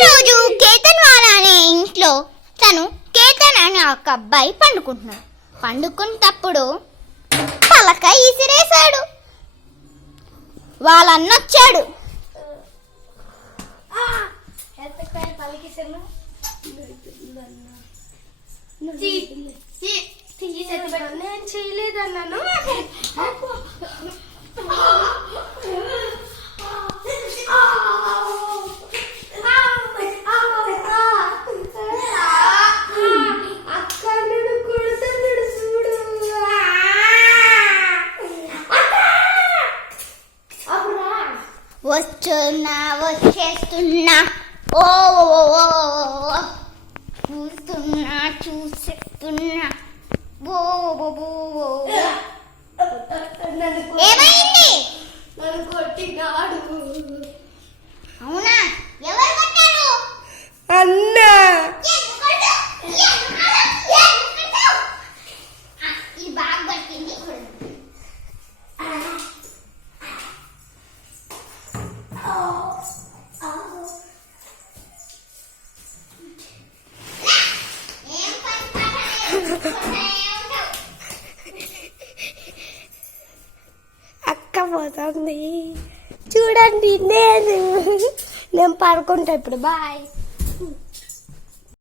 ఒకరోజు కేతన్ వాళ్ళ అనే ఇంట్లో తను కేతన్ అనే ఒక అబ్బాయి పండుకుంటున్నాడు. పండుకున్నప్పుడు పలక ఈసిరేశాడు. వాళ్ళన్న వచ్చాడు. నేను వస్తున్నా వచ్చేస్తున్నా. ఓ. చూస్తున్నా. చూసేస్తున్నా ఓ. ఏమైంది? నన్ను కొట్టినాడు. అవునా? ఎవరు కొట్టారు? అన్నా. ఈ బాగా పట్టింది అక్క పోతుంది. చూడండి నేను. నేను పడుకుంటా ఇప్పుడు. బాయ్